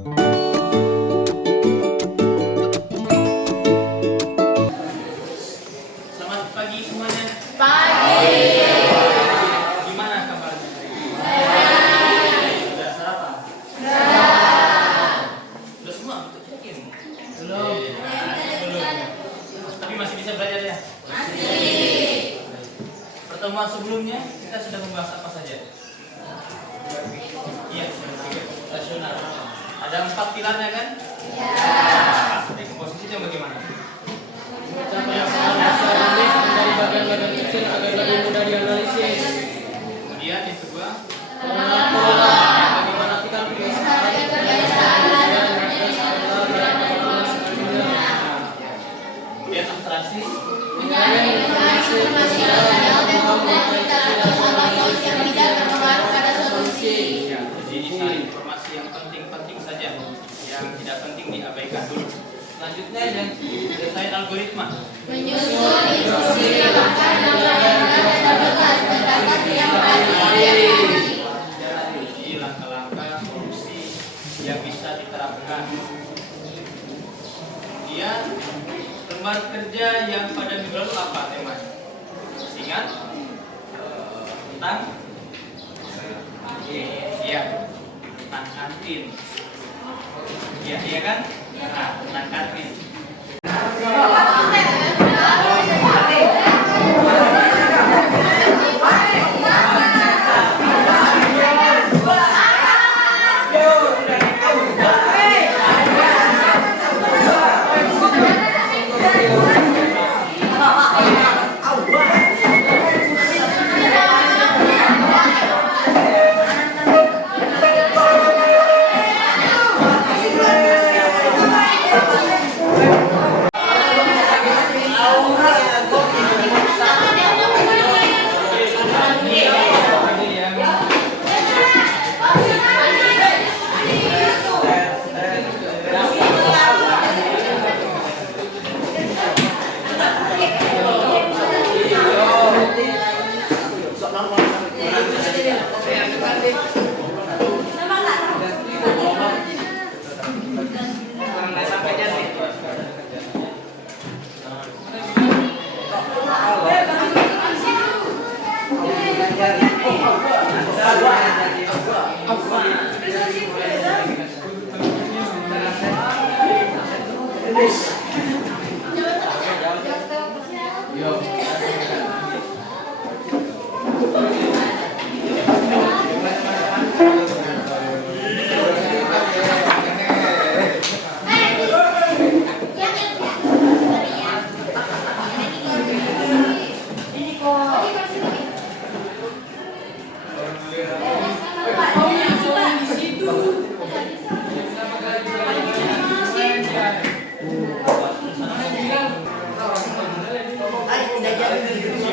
Selamat pagi semuanya. Pagi. Gimana kabarnya? Sudah sarapan? Sudah semua? Yakin? Belum. Belum. Tapi masih bisa belajar ya? Masih. Pertemuan sebelumnya kita sudah membahas apa saja? Iya, rasional. Ada 4 pilarnya kan? Ya. Dekomposisinya bagaimana? Dari bagian-bagian kecil agar lebih mudah dianalisis. Kemudian yang kedua, Bagaimana kita kemudian abstraksi, ya, jadi informasi yang penting-penting saja, yang tidak penting diabaikan dulu. Selanjutnya yang desain algoritma. Menyusun instruksi langkah yang Jadi langkah-langkah solusi yang bisa diterapkan. Kemudian lembar kerja yang pada minggu lalu apa temanya? Ingat tentang iya tentang kantin. Iya kan? Nah, tentang kantin.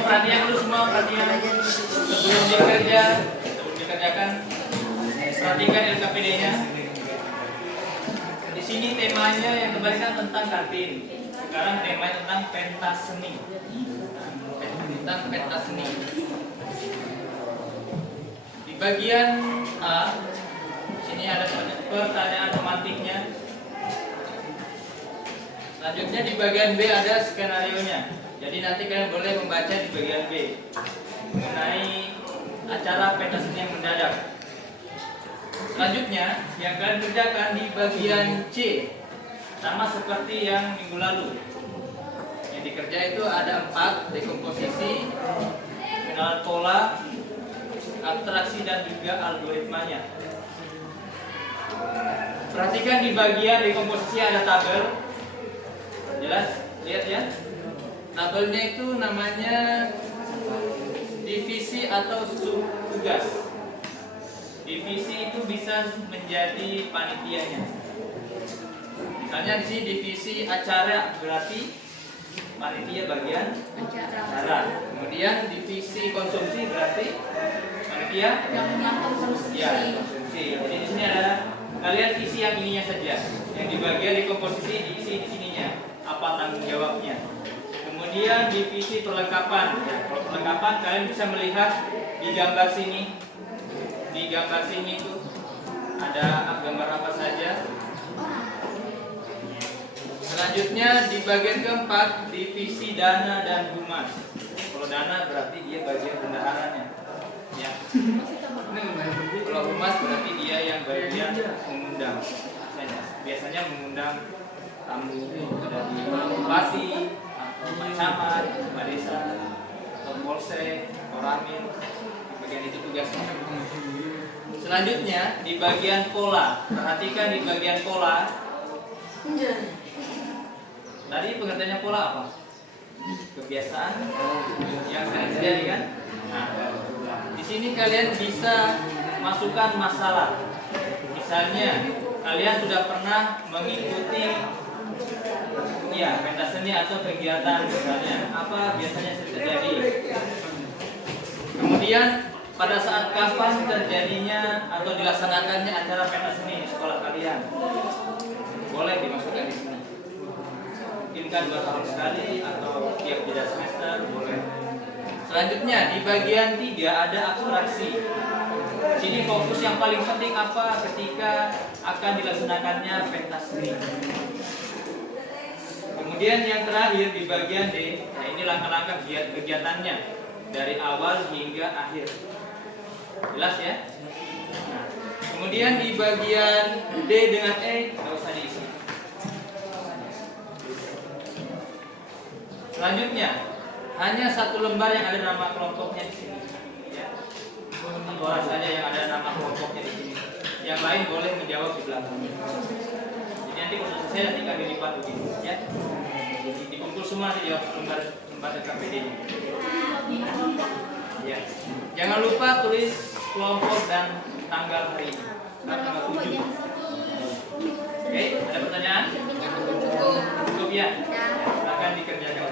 Perhatian dulu semua, perhatian sebelum dikerjakan, perhatikan LKPD-nya. Di sini temanya yang kemarin kan tentang kantin. Sekarang temanya tentang pentas seni. Tentang pentas seni. Di bagian A, sini ada pertanyaan pemantiknya. Selanjutnya di bagian B ada skenario-nya. Jadi nanti kalian boleh membaca di bagian B mengenai acara pentas seni yang mendadak. Selanjutnya yang kalian kerjakan di bagian C sama seperti yang minggu lalu. Yang dikerja itu ada 4: dekomposisi, pengenalan pola, abstraksi dan juga algoritmanya. Perhatikan di bagian dekomposisi ada tabel. Jelas? Lihat ya. Tabelnya itu namanya divisi atau subtugas. Divisi itu bisa menjadi panitianya. Misalnya di sini divisi acara berarti panitia bagian acara. Kemudian divisi konsumsi berarti panitia konsumsi. Jadi di sini ada kalian isi yang ininya saja. Yang di bagian dekomposisi diisi di sininya. Apa tanggung jawabnya? Kemudian divisi perlengkapan. Ya, kalau perlengkapan kalian bisa melihat di gambar sini. Di gambar sini itu ada gambar apa saja? Selanjutnya di bagian keempat, divisi dana dan humas. Kalau dana berarti dia bagian bendaharanya, ya. Kalau humas berarti dia yang bagian mengundang. Biasanya mengundang tamu dari bupati, atau pak camat, pak desa, atau polsek, atau ramil. Bagian itu tugasnya. Selanjutnya di bagian pola. Perhatikan di bagian pola. Tadi pengertiannya pola apa? Kebiasaan yang sering terjadi kan? Nah, di sini kalian bisa masukkan masalah. Misalnya kalian sudah pernah mengikuti pentas seni atau kegiatan misalnya apa biasanya sering terjadi. Kemudian pada saat kapan terjadinya atau dilaksanakannya acara pentas seni di sekolah kalian? Boleh dimasukkan di sini. Mungkin 2 tahun sekali atau tiap jeda semester boleh. Selanjutnya di bagian 3 ada abstraksi. Sini fokus yang paling penting apa ketika akan dilaksanakannya pentas seni. Kemudian yang terakhir di bagian D, nah ini langkah-langkah kegiatannya dari awal hingga akhir. Jelas ya? Nah, kemudian di bagian D dengan E nggak usah diisi. Selanjutnya hanya 1 lembar yang ada nama kelompoknya di sini. Ya. Orang saja yang ada nama kelompoknya di sini. Yang lain boleh menjawab di belakang. Jadi nanti kalau selesai nanti kami lipat begini, ya. Jadi dikumpul semua nanti jawab lembar KPD-nya. Ya. Jangan lupa tulis kelompok dan tanggal hari ini. Tanggal 7. Oke, ada pertanyaan? Cukup ya? Akan dikerjakan.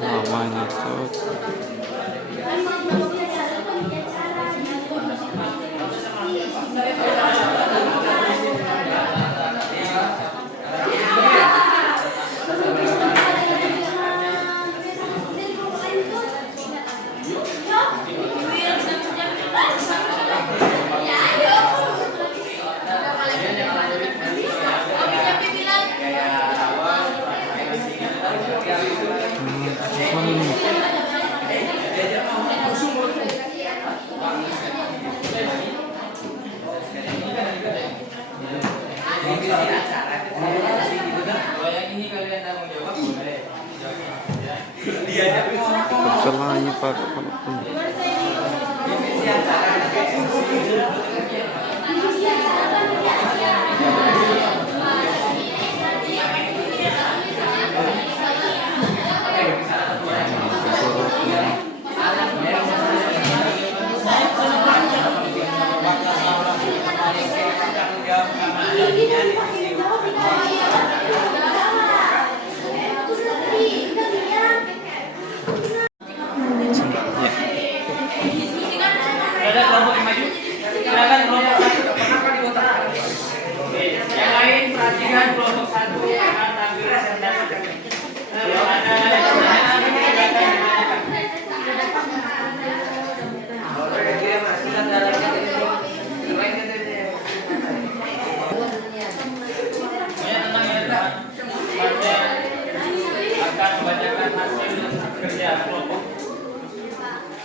Namanya tuh Kalau yang ini kalian tanggung jawab boleh. masalahnya Pak. Ada kelompok yang maju. Silakan kelompok satu. Oke, yang lain perhatikan kelompok satu akan tampil presentasi. Ada pertanyaan tentang ya, akan membacakan hasil kerja kelompok.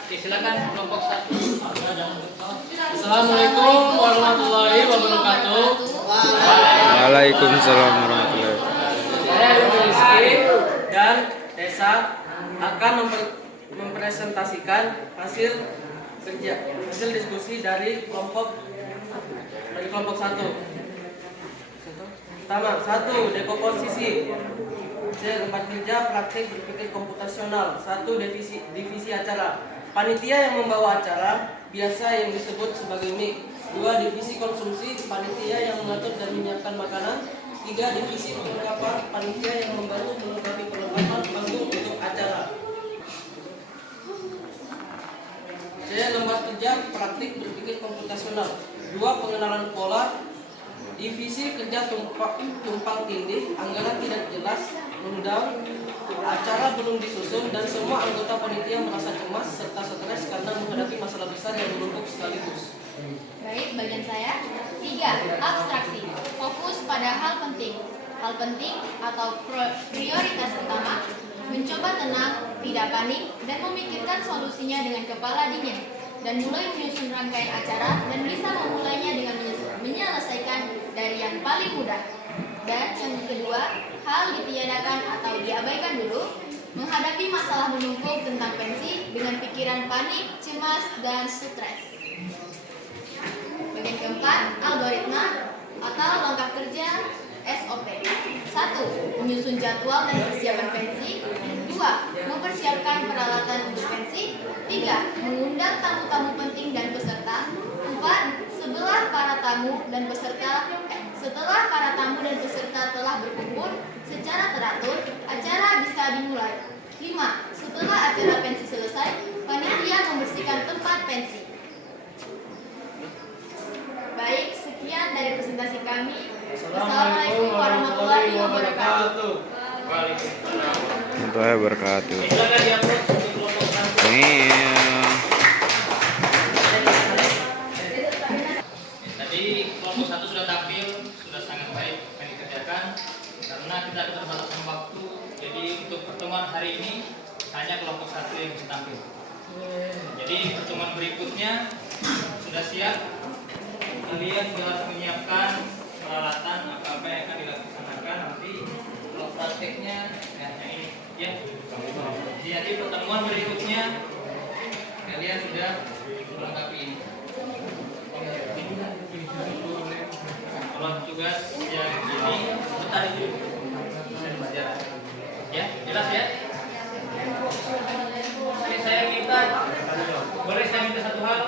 Oke, silakan kelompok satu. Assalamualaikum warahmatullahi wabarakatuh. Waalaikumsalam warahmatullahi wabarakatuh. Saya Rizky dan Desa akan mempresentasikan hasil kerja, hasil diskusi dari kelompok satu. Pertama, satu, dekomposisi. Tempat kerja praktik berpikir komputasional. Satu, divisi acara. Panitia yang membawa acara biasa yang disebut sebagai MIK. Dua, divisi konsumsi. Panitia yang mengatur dan menyiapkan makanan. Tiga, divisi perlengkapan. Panitia yang membantu melengkapi perlengkapan panggung untuk acara. Lembar kerja praktik berpikir komputasional. Dua, pengenalan pola. Divisi kerja tumpang tindih, anggaran tidak jelas, undang, acara belum disusun, dan semua anggota panitia merasa cemas serta stres karena menghadapi masalah besar yang menumpuk sekaligus. Baik, bagian saya. 3. Abstraksi. Fokus pada hal penting. Hal penting atau prioritas utama. Mencoba tenang, tidak panik, dan memikirkan solusinya dengan kepala dingin. Dan mulai menyusun rangkaian acara dan bisa memulainya dengan menyelesaikan dari yang paling mudah. Dan yang kedua, hal ditiadakan atau diabaikan dulu. Menghadapi masalah menumpuk tentang pensi dengan pikiran panik, cemas, dan stres. Bagian keempat, algoritma atau langkah kerja SOP. 1. Menyusun jadwal dan persiapan pensi. 2. Mempersiapkan peralatan untuk pensi. 3. Mengundang tamu-tamu penting dan peserta. 4. Setelah para tamu dan peserta telah berkumpul secara teratur, acara bisa dimulai. 5. Setelah acara pensi selesai, panitia membersihkan tempat pensi. Baik, sekian dari presentasi kami. Wassalamualaikum warahmatullahi wabarakatuh. Waalaikumsalam. Warahmatullahi wabarakatuh. Silakan diupload untuk kelompok satu. Tadi kelompok satu sudah tampil, sudah sangat baik yang dikerjakan. Karena kita ada keterbatasan waktu, jadi untuk pertemuan hari ini hanya kelompok satu yang bisa tampil. Jadi pertemuan berikutnya sudah siap. Kalian harus menyiapkan peralatan apa-apa yang akan dilaksanakan nanti. Kalau prakteknya ini ya. Jadi nanti pertemuan berikutnya kalian sudah melengkapi ini. Kalau tugas yang ini bentar itu. pelajaran. Ya, jelas ya? Oke, saya minta, boleh saya minta satu hal?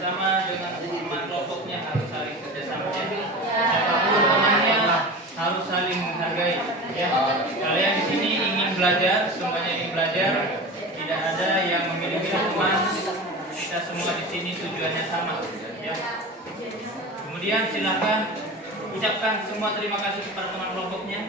Sama dengan teman kelompoknya harus saling kerjasama ya. Siapapun temannya harus saling menghargai ya. Kalian di sini ingin belajar, semuanya ingin belajar. Tidak ada yang memilih-milih teman. Kita semua di sini tujuannya sama ya. Kemudian silakan ucapkan semua terima kasih kepada teman kelompoknya.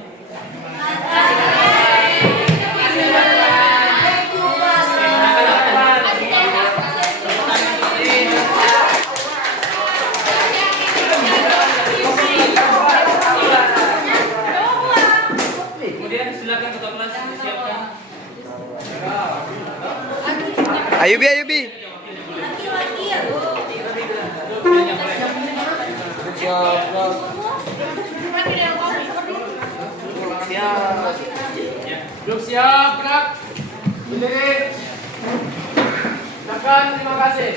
Kemudian silakan ketua kelas disiapkan. Ayubi, Ayubi. Belum siap, gerak. Berdiri. Ucapkan terima kasih.